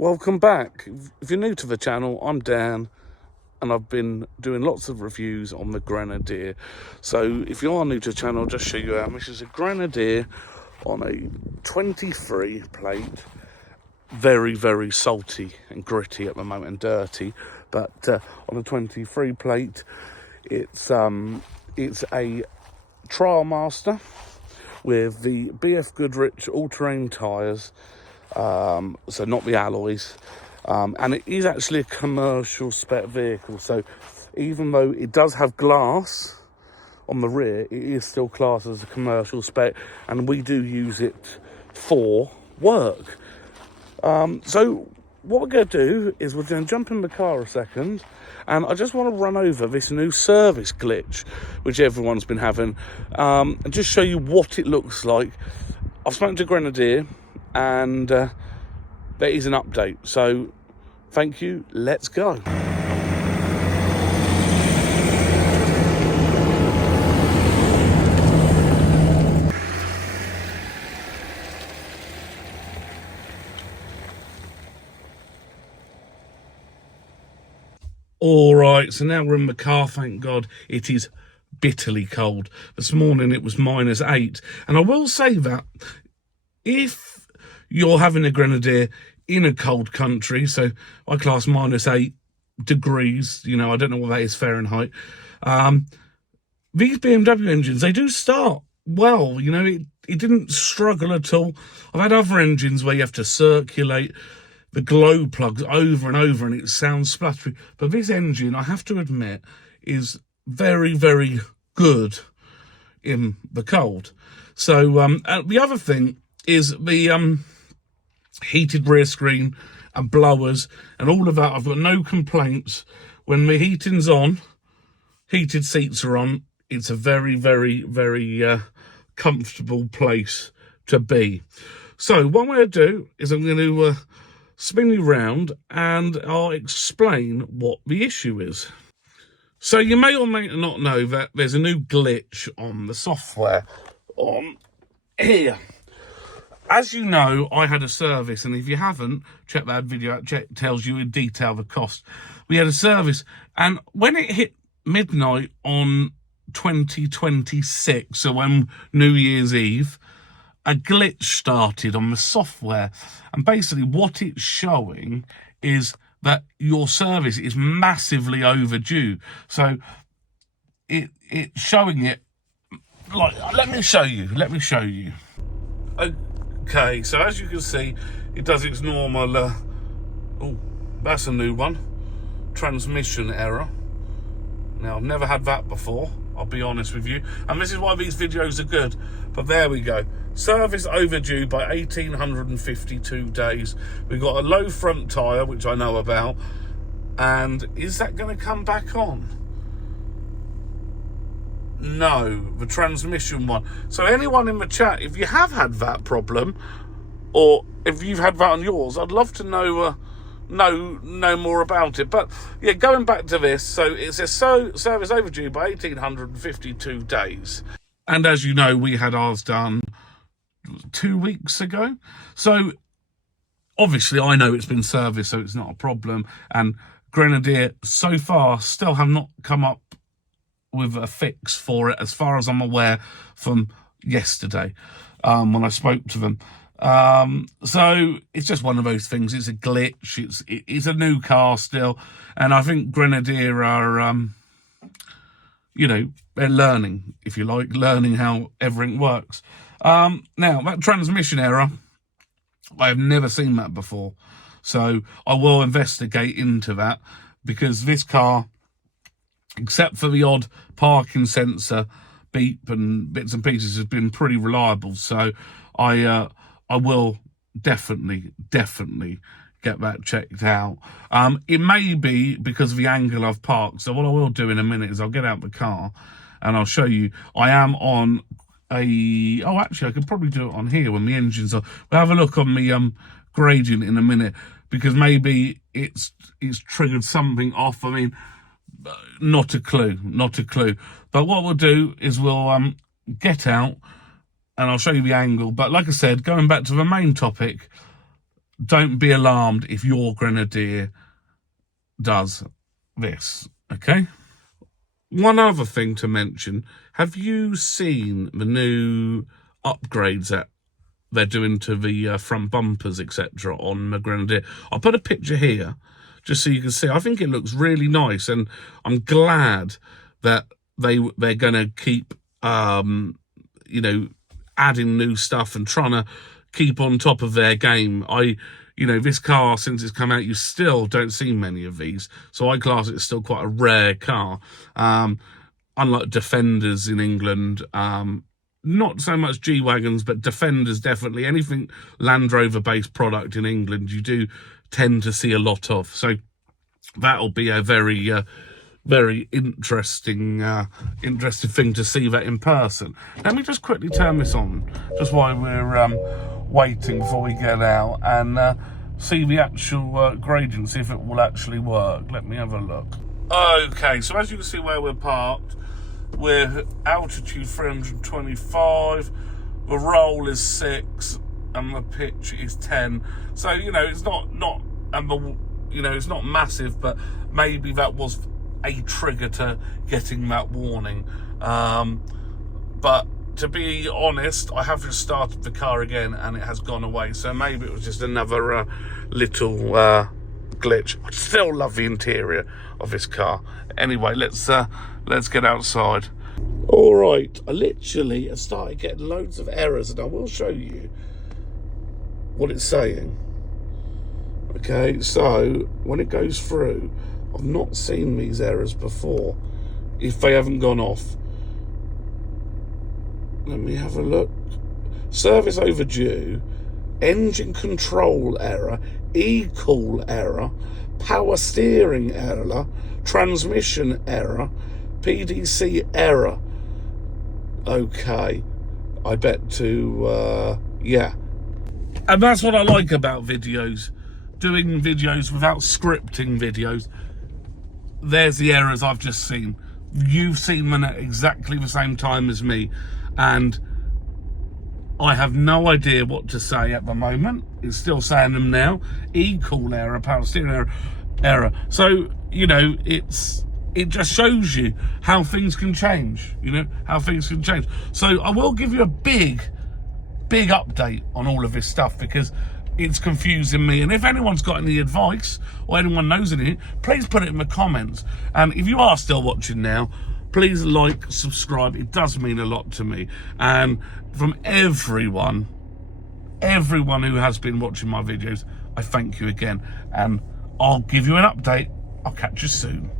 Welcome back. If you're new to the channel, I'm Dan, and I've been doing lots of reviews on the Grenadier. So if you are new to the channel, I'll just show you how. This is a Grenadier on a 23 plate. Very, very salty and gritty at the moment and dirty. But on a 23 plate, it's a Trial Master with the BF Goodrich all-terrain tyres. So not the alloys, and it is actually a commercial spec vehicle, so even though it does have glass on the rear, it is still classed as a commercial spec, and we do use it for work. So what we're going to do is we're going to jump in the car a second, and I just want to run over this new service glitch which everyone's been having, and just show you what it looks like. I've spoken to Grenadier, and there is an update, so thank you. Let's go. All right, so now we're in the car. Thank God. It is bitterly cold. This morning it was -8, and I will say that if you're having a Grenadier in a cold country, so I class -8 degrees, you know, I don't know what that is Fahrenheit. These BMW engines, they do start well, you know, it didn't struggle at all. I've had other engines where you have to circulate the glow plugs over and over and it sounds spluttery. But this engine, I have to admit, is very, very good in the cold. So the other thing is the heated rear screen and blowers and all of that. I've got no complaints. When the heating's on, heated seats are on, it's a very, very, very comfortable place to be. So what I'm going to do is I'm going to spin you round and I'll explain what the issue is. So you may or may not know that there's a new glitch on the software on here. As you know, I had a service, and if you haven't, check that video out. It tells you in detail the cost. We had a service, and when it hit midnight on 2026, so on New Year's Eve, a glitch started on the software. And basically what it's showing is that your service is massively overdue. So it's showing it, like, let me show you. Okay, so as you can see, it does its normal, oh, that's a new one, transmission error. Now, I've never had that before, I'll be honest with you, and this is why these videos are good, but there we go. Service overdue by 1,852 days. We've got a low front tyre, which I know about, and is that going to come back on? No, the transmission one. So anyone in the chat, if you have had that problem, or if you've had that on yours, I'd love to know more about it. But yeah, going back to this, so it says service overdue by 1,852 days. And as you know, we had ours done 2 weeks ago. So obviously I know it's been serviced, so it's not a problem. And Grenadier so far still have not come up with a fix for it, as far as I'm aware, from yesterday when I spoke to them. So it's just one of those things. It's a glitch. It's a new car still, and I think Grenadier are, you know, they're learning, if you like, learning how everything works. Now that transmission error, I have never seen that before, so I will investigate into that, because this car, except for the odd parking sensor beep and bits and pieces, has been pretty reliable. So I will definitely get that checked out. It may be because of the angle I've parked. So what I will do in a minute is I'll get out the car and I'll show you. I am on a, oh, actually I could probably do it on here when the engine's on. We'll have a look on the gradient in a minute, because maybe it's triggered something off. I mean, not a clue. But what we'll do is we'll get out and I'll show you the angle. But like I said, going back to the main topic, don't be alarmed if your Grenadier does this, okay? One other thing to mention, have you seen the new upgrades that they're doing to the front bumpers, etc. on the Grenadier? I'll put a picture here just so you can see. I think it looks really nice, and I'm glad that they're going to keep, adding new stuff and trying to keep on top of their game. This car, since it's come out, you still don't see many of these. So I class it as still quite a rare car. Unlike Defenders in England, not so much G-Wagons, but Defenders definitely. Anything Land Rover-based product in England, you do tend to see a lot of. So that'll be a very, very interesting thing to see that in person. Let me just quickly turn this on, just while we're waiting before we get out, and see the actual gradient, see if it will actually work. Let me have a look. Okay, so as you can see where we're parked, we're altitude 325, the roll is 6, and the pitch is 10. So, it's not it's not massive, but maybe that was a trigger to getting that warning. But to be honest, I have just started the car again and it has gone away. So maybe it was just another little glitch. I still love the interior of this car. Anyway, let's get outside. All right, I literally have started getting loads of errors, and I will show you what it's saying. Okay, so when it goes through, I've not seen these errors before, if they haven't gone off. Let me have a look. Service overdue, engine control error, e-cool error, power steering error, transmission error, PDC error. Okay, I bet to, yeah. And that's what I like about videos. Doing videos without scripting videos. There's the errors I've just seen. You've seen them at exactly the same time as me, and I have no idea what to say at the moment. It's still saying them now. E-cool error, power steering error. So, it just shows you how things can change, So I will give you a big update on all of this stuff, because it's confusing me. And if anyone's got any advice or anyone knows anything, please put it in the comments. And if you are still watching now, please like, subscribe. It does mean a lot to me. And from everyone who has been watching my videos, I thank you again. And I'll give you an update. I'll catch you soon.